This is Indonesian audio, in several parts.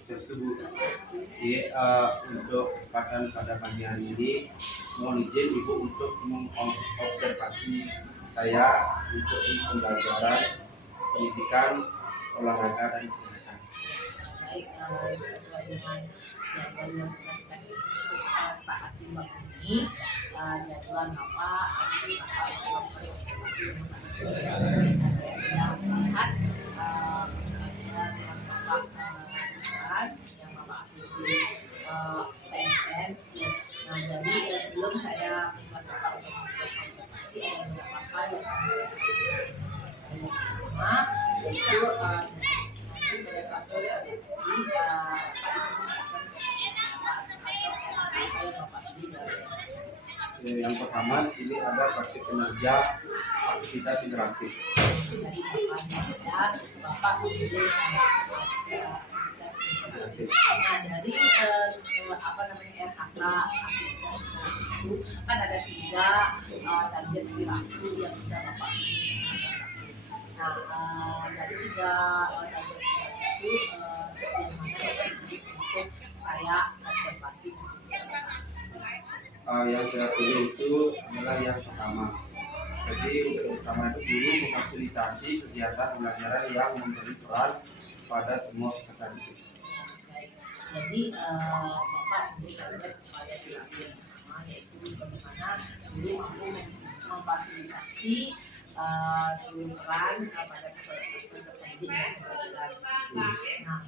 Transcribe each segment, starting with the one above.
Setuju. Jadi untuk kesempatan pada pagi hari ini mohon izin Ibu untuk mengobservasi saya untuk pembelajaran pendidikan olahraga dan kesehatan. Baik, sesuai dengan jadwal yang sudah kita sepakati waktu ini, jadwal Bapak untuk observasi saya sudah melihat pelajaran yang Bapak lakukan, yang Bapak ambil PNN. Nah, jadi sebelum saya minta Bapak untuk observasi, ada beberapa hal yang akan saya lakukan. Yang pertama itu pada saat observasi yang pertama di sini ada praktik kinerja aktivitas interaktif. Jadi Bapak memilih aktivitas interaktif. Nah, dari RHK aktivitas itu kan ada 3 target perilaku yang bisa Bapak pilih. Nah, dari 3 target itu yang mana untuk saya observasi. Yang saya pilih itu adalah yang pertama. Jadi yang pertama itu guru memfasilitasi kegiatan pembelajaran yang memberi peran pada semua peserta didik. Jadi Bapak memberikan kepada perilaku yang pertama, yaitu bagaimana guru mampu memfasilitasi seluruh peran pada peserta didik yang berkelas. Nah,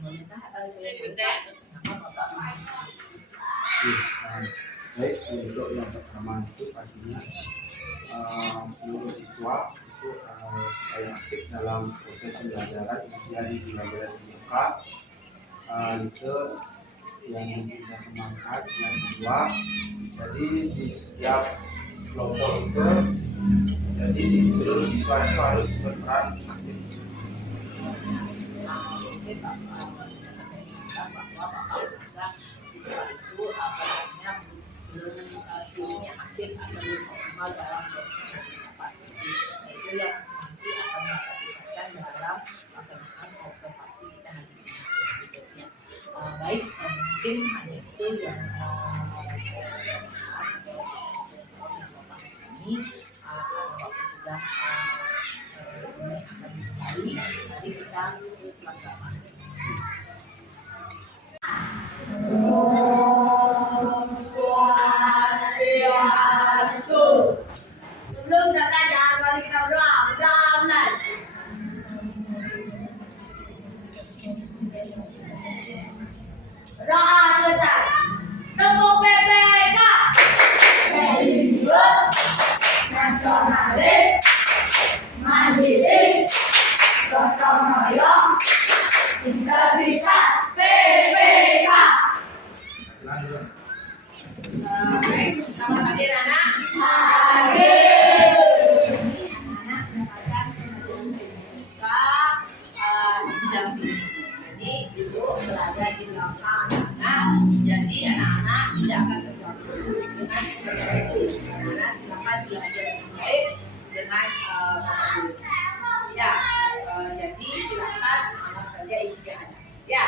bolehkah saya minta kenapa Bapak baik, untuk yang pertama itu pastinya seluruh siswa itu supaya aktif dalam proses pembelajaran dari pembelajaran muka itu yang bisa bermanfaat. Yang kedua, jadi di setiap kelompok itu jadi seluruh siswa itu harus berperan aktif. Mungkin Bapak saya minta bahwa Bapak bisa siswa itu perannya belum seluruhnya aktif atau belum optimal dalam proses Bapak. Itu yang nanti akan Bapak tingkatkan dalam pelaksanaan observasi kita hari ini. Baik, mungkin hanya itu yang saya sampaikan atau yang Bapak ini. Karena waktu sudah ini akan kembali, nanti kita kelas Bapak. Sebelum kita belajar, mari kita berdoa. Mudah-mudahan. Doa selesai. Tepuk PPK. Religius, nasionalis, mandiri, gotong royong, integritas. PPK. Selanjutnya. Baik, selamat pagi anak-anak. Anak-anak mendapatkan kesadaran PPK didampingi. Jadi ibu berada di belakang anak-anak. Jadi anak-anak tidak akan terganggu dengan anak-anak silakan belajar dengan baik dengan sama guru. Ya, jadi silakan anggap saja istirahat. Ya.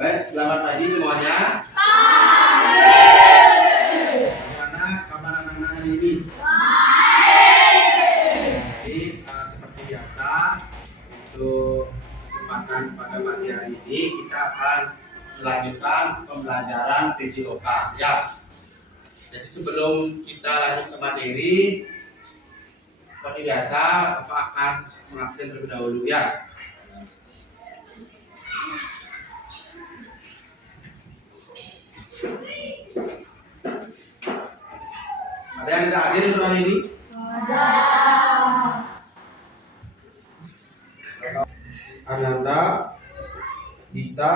Baik, selamat pagi semuanya. Bagaimana kabar anak-anak hari ini? Jadi seperti biasa untuk kesempatan pada pagi hari ini kita akan melanjutkan pembelajaran PJOK ya. Jadi sebelum kita lanjut ke materi, seperti biasa Bapak akan mengabsen terlebih dahulu ya. Ada yang tidak hadir untuk hari ini? Ada. Ananda, Dita,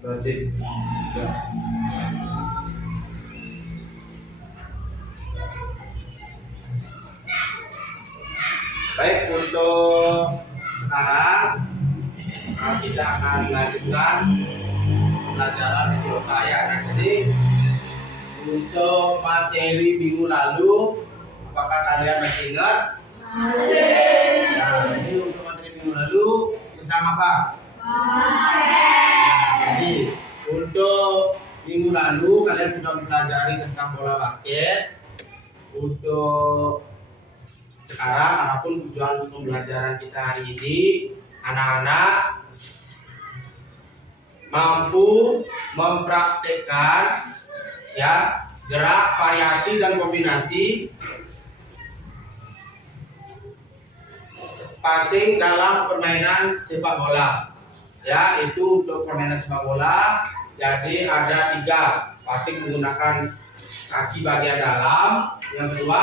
Badik. Ya. Baik, untuk sekarang kita akan melanjutkan pembelajaran PJOK ya. Nah, jadi untuk materi minggu lalu, apakah kalian masih ingat? Nah, ini untuk materi minggu lalu tentang apa? Jadi untuk minggu lalu kalian sudah mempelajari tentang bola basket. Untuk sekarang, adapun tujuan pembelajaran kita hari ini, anak-anak mampu mempraktekkan ya gerak, variasi dan kombinasi passing dalam permainan sepak bola. Ya, itu untuk permainan sepak bola. Jadi ada 3, passing menggunakan kaki bagian dalam, yang kedua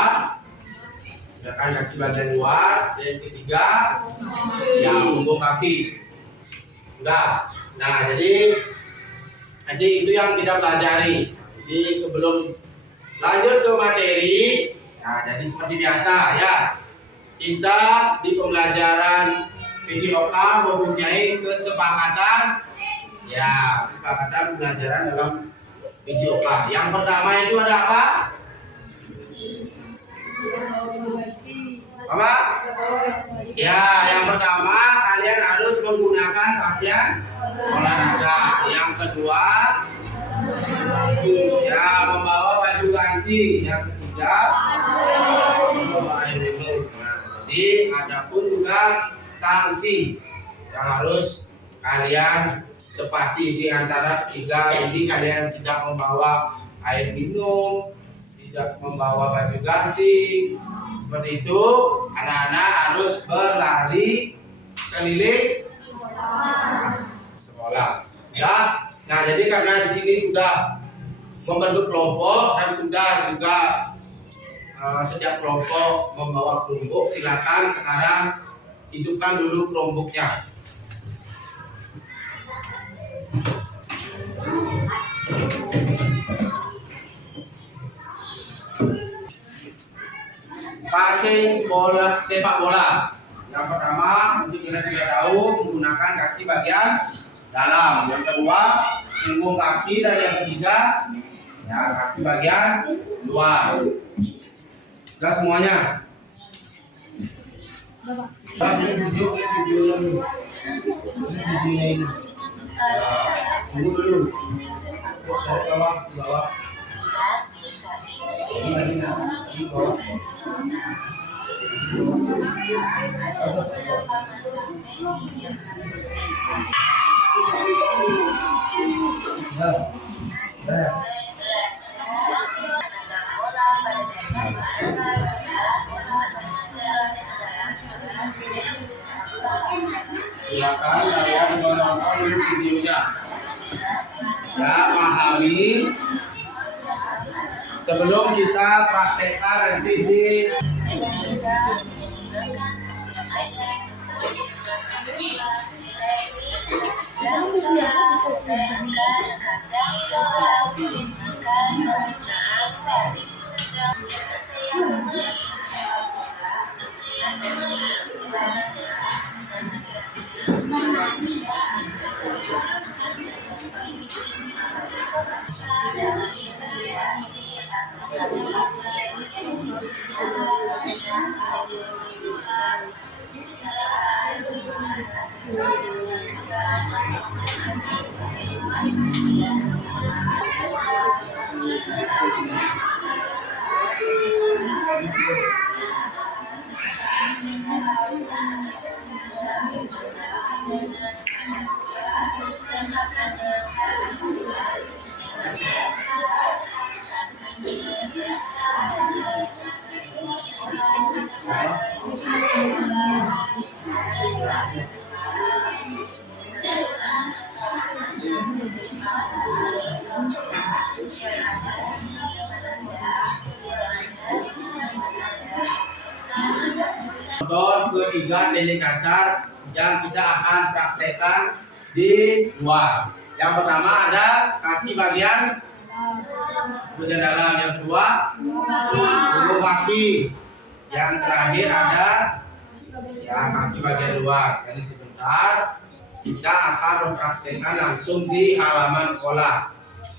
menggunakan kaki bagian luar, dan yang ketiga ya punggung kaki. Udah. Nah, jadi itu yang kita pelajari. Jadi sebelum lanjut ke materi, nah jadi seperti biasa ya, kita di pembelajaran PJOK mempunyai kesepakatan pembelajaran dalam PJOK. Yang pertama itu ada apa? Apa? Ya, yang pertama kalian harus menggunakan pakaian olahraga. Yang kedua, ya membawa baju ganti. Yang ketiga, membawa air minum. Nah, jadi ada pun juga sanksi yang harus kalian tepati. Di antara 3 ini, kalian tidak membawa air minum, tidak membawa baju ganti, seperti itu, anak-anak harus berlari keliling sekolah. Ya, nah jadi karena di sini sudah membentuk kelompok dan sudah juga setiap kelompok membawa kelompok, silakan sekarang hidupkan dulu kelompoknya. Passing bola, sepak bola. Yang pertama, untuk kita sudah tahu menggunakan kaki bagian dalam. Yang kedua, punggung kaki, dan yang ketiga, ya kaki bagian luar. Sudah semuanya. Videonya ini. Tunggu dulu. Dari bawah, bawah. Ini bawah. Silakan kalian menonton dulu videonya. Ya, pahami sebelum kita praktekkan nanti di Contoh ketiga teknik dasar yang kita akan praktekkan di luar. Yang pertama ada kaki bagian dalam, yang kedua punggung kaki, yang terakhir ada ya kaki bagian luar. Jadi sebentar kita akan mempraktekkan langsung di halaman sekolah.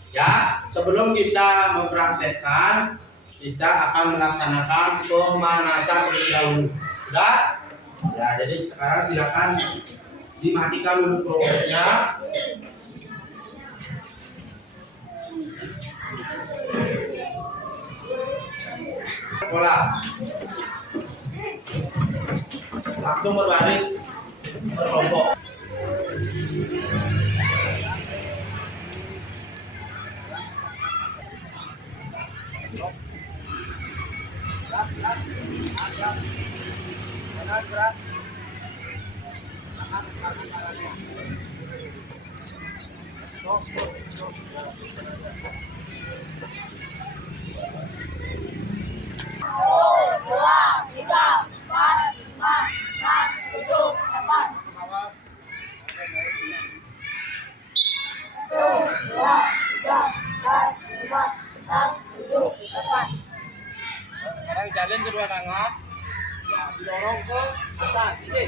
Ya, sebelum kita mempraktekkan, kita akan melaksanakan pemanasan terlebih dahulu. Sudah? Ya, jadi sekarang silakan dimatikan dulu programnya. Sekolah. Langsung berbaris berkelompok. Sekarang jalin kedua tangan, ya didorong ke atas. Ini.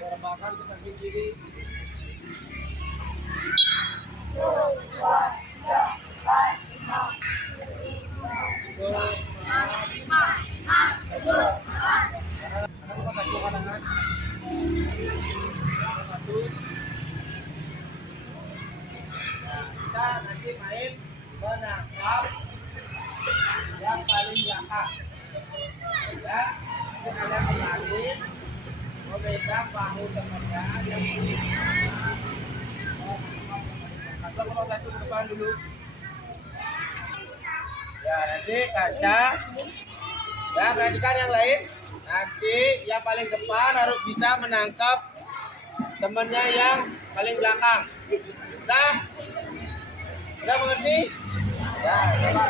Rebahkan ke kaki kiri. Kita nanti main menangkap yang paling belakang. Ya, kita kalian kembali memegang bahu temannya yang kalau satu ke depan dulu. Ya, nanti kaca. Ya, perhatikan yang lain. Nanti yang paling depan harus bisa menangkap temannya yang paling belakang. Sudah? Sudah mengerti? Ya, coba.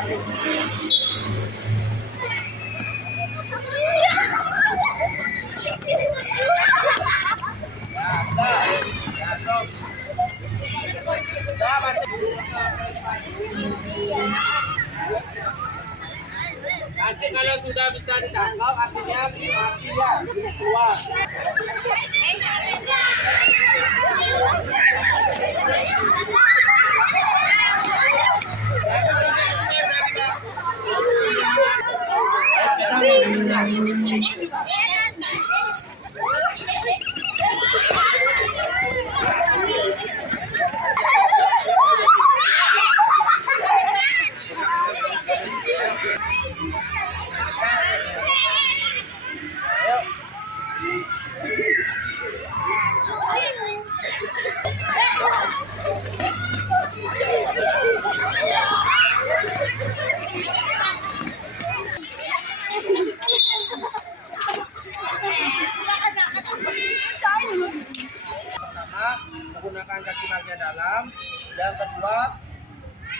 Ya, sudah. Ya, stop. Sudah, masih. Nanti kalau sudah bisa ditangkap, artinya mati ya, keluar. Pertama, menggunakan kaki bagian dalam. Yang kedua,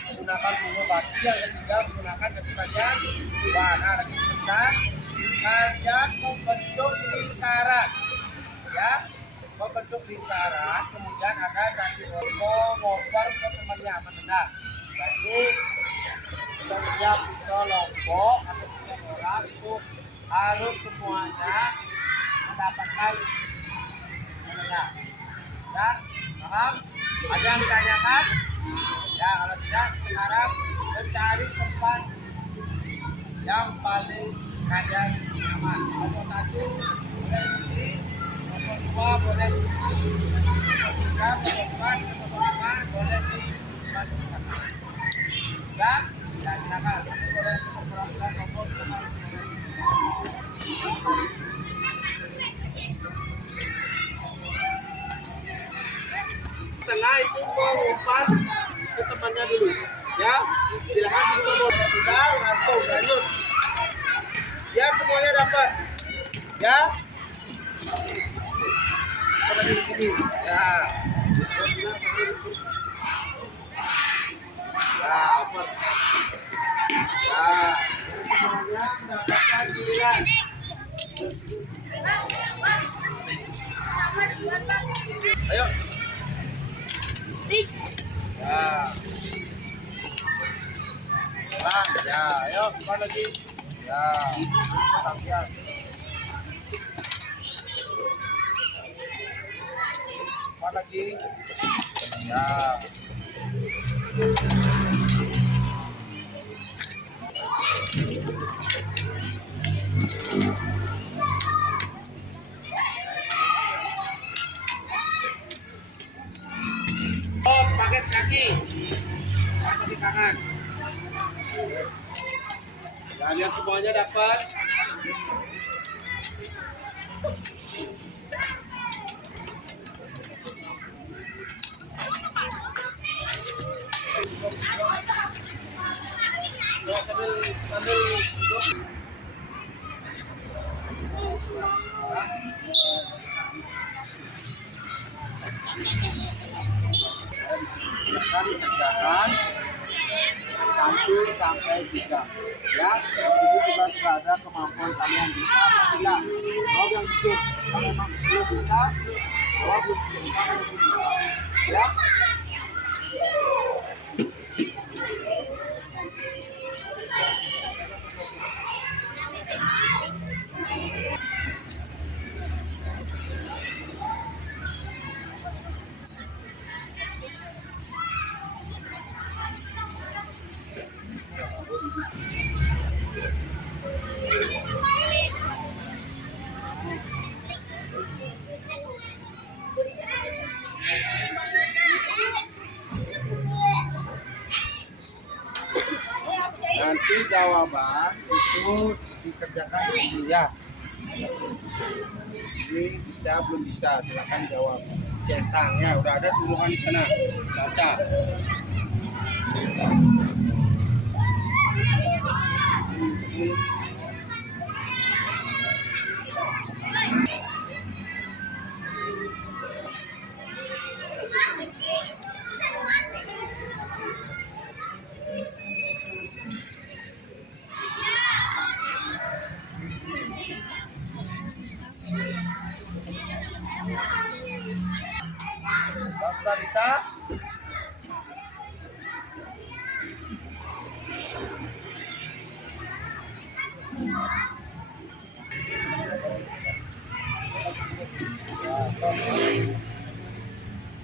menggunakan punggung kaki. Yang ketiga, menggunakan kaki bagian luar. Nah, lagi sebentar. Kalian membentuk lingkaran, ya, membentuk lingkaran. Kemudian ada satu orang ngoper ke temannya menendang. Jadi setiap kelompok atau setiap orang itu harus semuanya mendapatkan menendang. Ya, paham? Ada yang ditanyakan? Ya, kalau tidak, sekarang mencari tempat yang paling kalian nyaman. Nomor 1 boleh di nomor 2 boleh di nomor 3 nomor 4 nomor 5 boleh di ya, ya silakan. Boleh peraturan nomor 5. Tengah itu mengumpan ke temannya dulu, ya. Silakan di nomor sudah langsung lanjut. Biar semuanya dapat, ya. Kita di sini, ya. Ya, oper. Ya, semuanya mendapatkan giliran. Ayo. Ya. Nah, ya, ayo keluar lagi. Ya. Sampai. lagi. Ya. Oh, pakai kaki. Kaki kanan. Kalian semuanya dapat. Kami kerjakan 1 sampai 3 ya. Di sini juga sudah ada kemampuan kalian bisa atau tidak. Kalau yang jujur, kalau memang belum bisa, kalau belum bisa ya. Nanti jawaban itu dikerjakan dulu ya. Ini bisa belum bisa, silakan jawab. Centangnya udah ada suruhan di sana. Baca. Sudah bisa?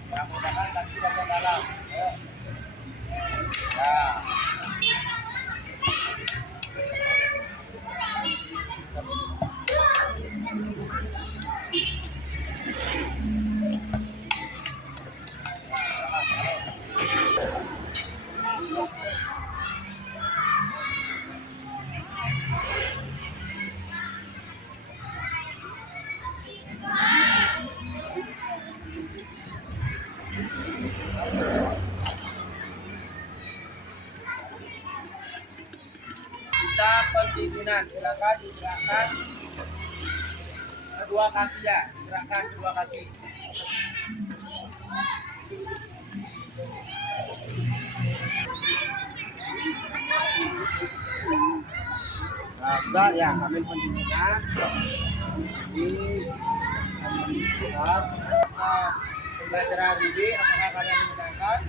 Ya, mudah-mudahan kaki bagian dalam. Ayo. Ya. Kita pendinginan, silakan digerakkan kedua kaki ya, digerakkan kedua kaki. Nah, sudah ya, sambil pendinginan. Ini pembelajaran hari ini, apakah kalian menyenangkan?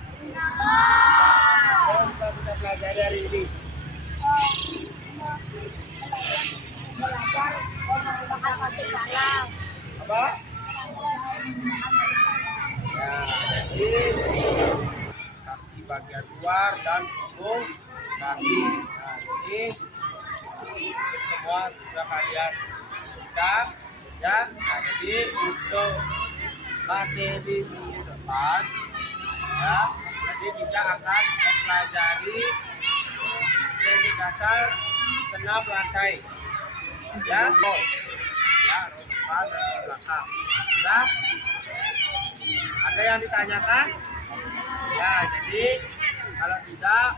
Kita belajar hari ini. Belajar menggunakan kaki salam. Apa? Ya, jadi kaki bagian luar dan punggung kaki. Nah, jadi semua sudah kalian bisa ya. Nah, jadi untuk materi minggu depan ya, jadi kita akan mempelajari teknik dasar senam lantai ya, roll ya, roll depan dan roll belakang. Sudah? Ada yang ditanyakan? Ya, jadi kalau tidak,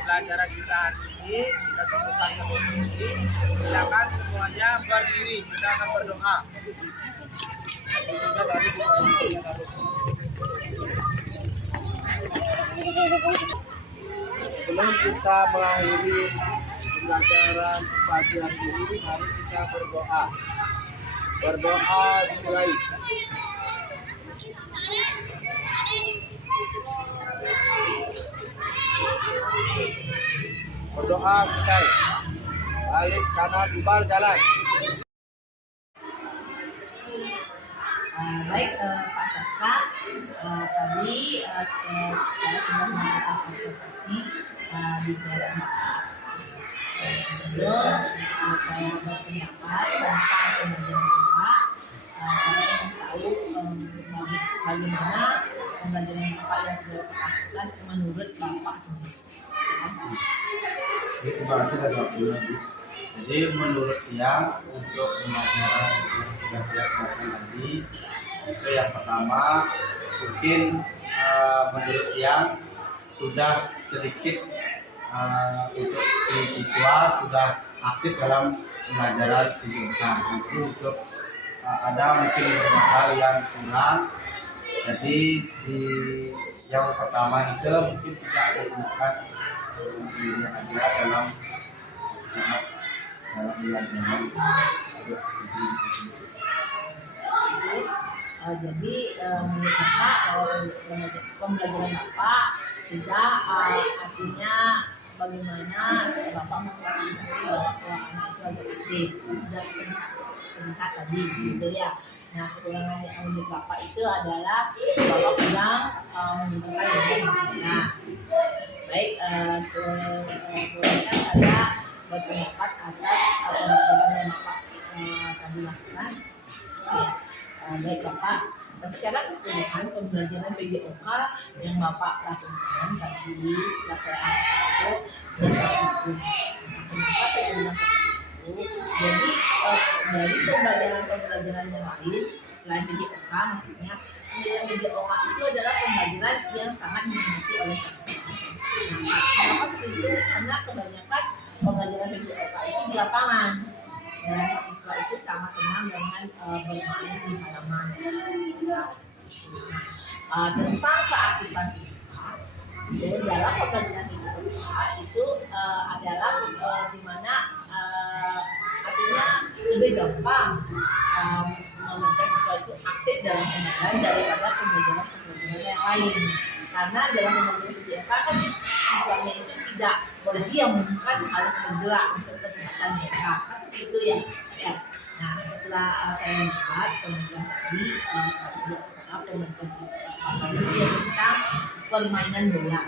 pelajaran kita hari ini kita cukupkan sampai sini. Silakan semuanya berdiri, kita akan berdoa. Sebelum kita mengakhiri pelajaran pagi hari ini, mari kita berdoa. Berdoa dimulai. Berdoa selesai. Balik kanan, bubar jalan. Baik Pak Sastra, tadi saya sudah melakukan observasi di kelas 4. Sebelum saya berpendapat tentang pembelajaran Bapak, saya ingin tahu bagaimana pembelajaran Bapak yang sudah Bapak lakukan menurut Bapak sendiri. Itu bahasa dan waktunya habis. Jadi menurut yang untuk pembelajaran yang sudah saya lakukan tadi, itu yang pertama mungkin menurut yang sudah sedikit untuk di siswa sudah aktif dalam pembelajaran pendidikan. Itu untuk ada mungkin beberapa hal yang kurang. Jadi di yang pertama itu mungkin tidak ditemukan diri ada dalam saat dalam pembelajaran tersebut. Jadi menurut Bapak pembelajaran Bapak sudah artinya bagaimana Bapak mengklasifikasi bahwa anak itu agak aktif sudah terlihat tadi gitu ya. Nah kekurangan yang menurut Bapak itu adalah Bapak kurang menunjukkan bagaimana. Baik, kemudian saya berpendapat atas pembelajaran yang Bapak tadi lakukan. Ya. Baik Bapak, secara keseluruhan pembelajaran PJOK yang Bapak lakukan tadi setelah saya itu sudah saya fokus. Kenapa saya bilang seperti itu? Jadi dari pembelajaran yang lain selain PJOK, maksudnya pembelajaran PJOK itu adalah pembelajaran yang sangat diminati oleh siswa. Nah, kenapa seperti itu? Karena kebanyakan pembelajaran PJOK itu di lapangan. Dan siswa itu sangat senang dengan bermain di halaman sekitar. Tentang keaktifan siswa itu dalam pembelajaran itu adalah di mana artinya lebih gampang meminta siswa itu aktif dalam pembelajaran daripada pembelajaran yang lain. Karena dalam pembelajaran PJOK kan siswanya itu tidak boleh diam, kan harus bergerak untuk kesehatan mereka, kan seperti itu ya. Nah setelah saya lihat kemudian tadi saya pembelajaran tentang permainan bola.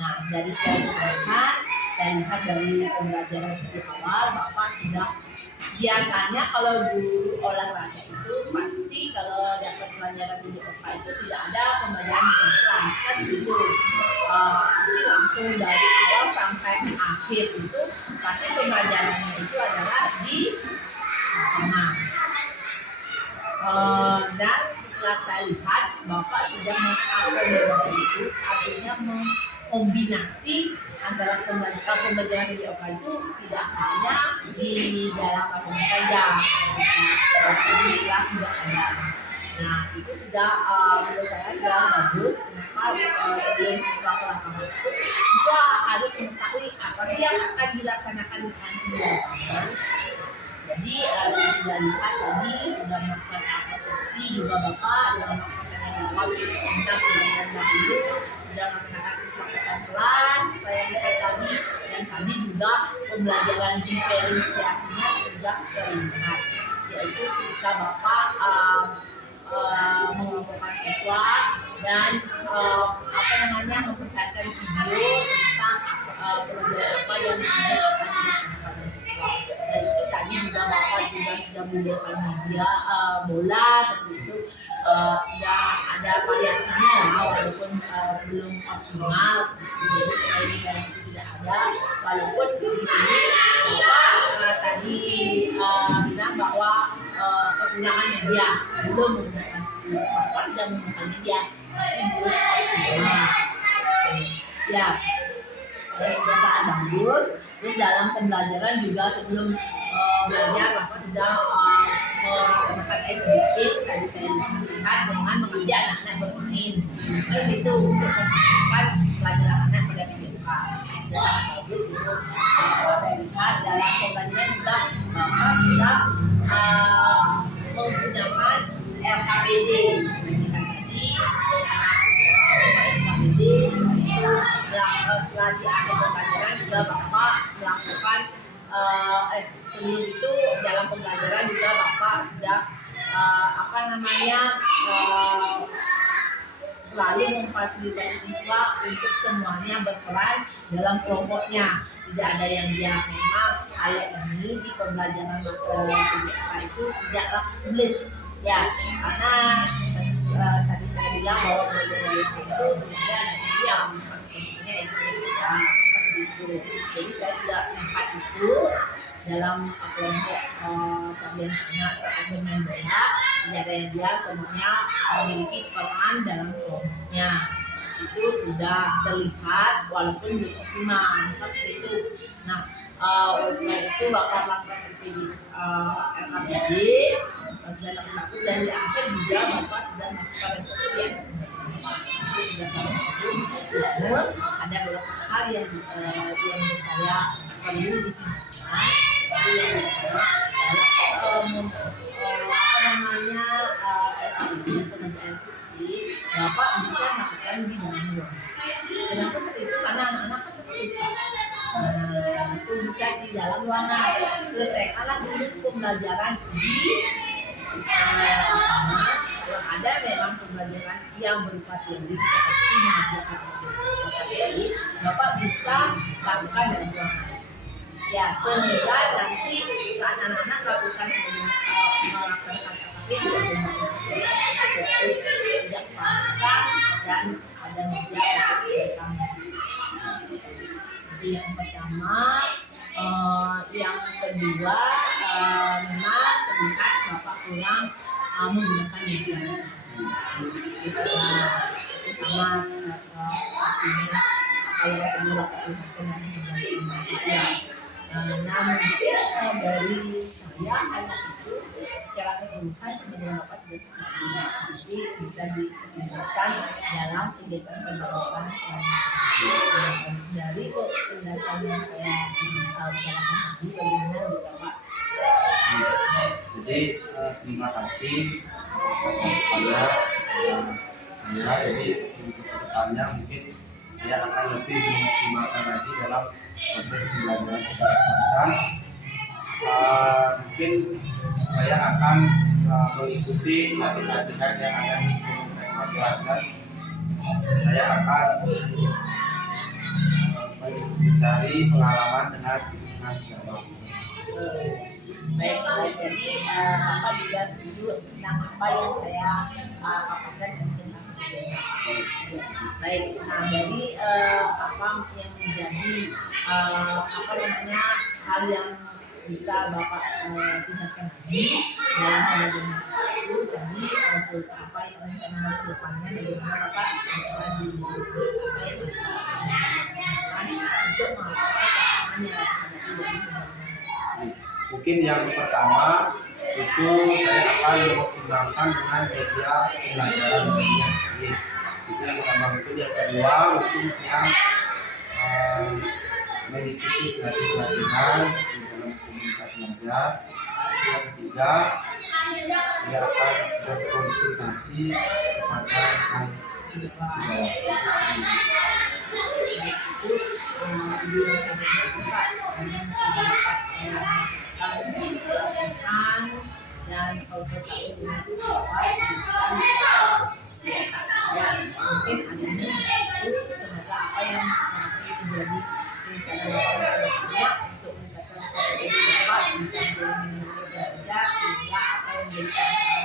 Nah dari saya lihat dari pembelajaran di awal Bapak sudah biasanya kalau guru olahraga itu pasti kalau dapat pelajaran di PJOK itu tidak ada pembelajaran di kelas kan gitu. Pasti langsung dari awal sampai akhir itu pasti pembelajarannya itu adalah di lapangan. Dan setelah saya lihat Bapak sudah mengakomodasi itu, artinya mengkombinasi antara pembelajaran PJOK itu tidak hanya di dalam lapangan saja, tapi di kelas juga ada. Nah itu sudah menurut saya sudah bagus. Kenapa sebelum siswa ke lapangan itu siswa harus mengetahui apa sih yang akan dilaksanakan nanti di lapangan. Jadi saya sudah lihat tadi sudah melakukan apresiasi juga Bapak dalam pertanyaan jawab tentang pembelajaran dahulu sudah melaksanakan kesepakatan kelas saya lihat tadi, dan tadi juga pembelajaran diferensiasinya sudah terlihat, yaitu ketika Bapak mengelompokkan siswa dan memperlihatkan video tentang pelajaran apa yang akan dilaksanakan oleh siswa. Dan itu tadi juga Bapak juga sudah menggunakan media bola seperti itu, sudah ada variasinya lah walaupun belum optimal seperti itu. Jadi variasi sudah ada walaupun di sini Bapak tadi bilang bahwa penggunaan media belum menggunakan, Bapak sudah menggunakan media tapi belum optimal. Ya, sudah sangat bagus. Terus dalam pembelajaran juga sebelum belajar Bapak sudah melaksanakan sedikit tadi saya lihat dengan mengajak anak-anak bermain. Itu untuk memfokuskan pelajaran anak pada PJOK. Sudah sangat bagus itu. Saya lihat dalam pembelajaran juga Bapak sudah menggunakan LKPD. Tadi LKPD setelah di akhir pembelajaran juga Bapak melakukan sebelum itu dalam pembelajaran juga Bapak sudah selalu memfasilitasi siswa untuk semuanya berperan dalam kelompoknya. Tidak ada yang dia memang kalau ini di pembelajaran PJK itu tidaklah sulit ya, karena tadi saya bilang bahwa pembelajaran itu kemudian diam sebenarnya itu ya, seperti itu. Jadi saya sudah melihat itu dalam kelompok kalian anak saat bermain bola, tidak ada yang dia semuanya memiliki peran dalam kelompoknya. Itu sudah terlihat walaupun belum optimal seperti itu. Nah, selain itu bakal langkah seperti RKPD sudah sangat bagus, dan di akhir juga Bapak sudah melakukan refleksi yang sudah sangat bagus. Namun ada beberapa hal yang saya perlu ditingkatkan. Yang pertama Bapak bisa melakukan di dalam ruang. Kenapa seperti itu? Karena anak-anak kan bisa. Itu bisa di dalam ruangan. Selesaikanlah dulu pembelajaran di pertama. Kalau ada memang pembelajaran yang berupa teori seperti mengajarkan teori, Bapak bisa lakukan dalam ruangan. Ya, sehingga nanti saat anak-anak melakukan melaksanakan KKP fokus tidak paksa dan ada media yang jadi yang pertama. Yang kedua, memang terlihat Bapak kurang menggunakan media. Itu sama artinya apa yang tadi Bapak lihat dengan media. Nah, mungkin dari saya hanya itu secara keseluruhan kemudian Bapak sudah sekali jadi bisa ditingkatkan dalam kegiatan pembelajaran selanjutnya. Dari penjelasan yang saya bicarakan tadi, bagaimana menurut Bapak? Jadi terima kasih atas masukannya. Jadi untuk kedepannya mungkin saya akan lebih mengoptimalkan lagi dalam proses pembelajaran kebangsaan. Mungkin saya akan mengikuti latihan-latihan yang ada di komunitas pelajar. Saya akan mencari pengalaman dengan nasional. Baik, jadi Bapak juga setuju tentang apa yang saya paparkan tentang baik. Nah, dari apa yang menjadi hal yang bisa Bapak tingkatkan lagi dalam pembelajaran itu tadi apa yang rencana ke depannya, bagaimana Bapak bisa dilakukan untuk mengatasi tantangan yang dihadapi dari pembangunan. Mungkin yang pertama itu saya akan mengoptimalkan dengan media pembelajaran media. Itu yang pertama. Mungkin yang kedua mungkin yang mengikuti pelatihan di dalam komunitas belajar. Yang ketiga dia akan berkonsultasi kepada psikolog. Itu yang sangat bagus Pak, dan konsultasi dengan Bapak bisa ya mungkin adanya itu semoga apa yang menjadi rencana Bapak untuk meningkatkan kompetensi Bapak bisa menjadi belajar sehingga apa yang menjadi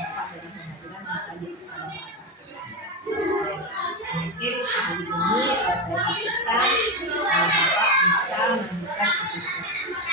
Bapak dari pembelajaran bisa diatasi. Mungkin hari ini saya pikirkan Bapak bisa menemukan aktivitas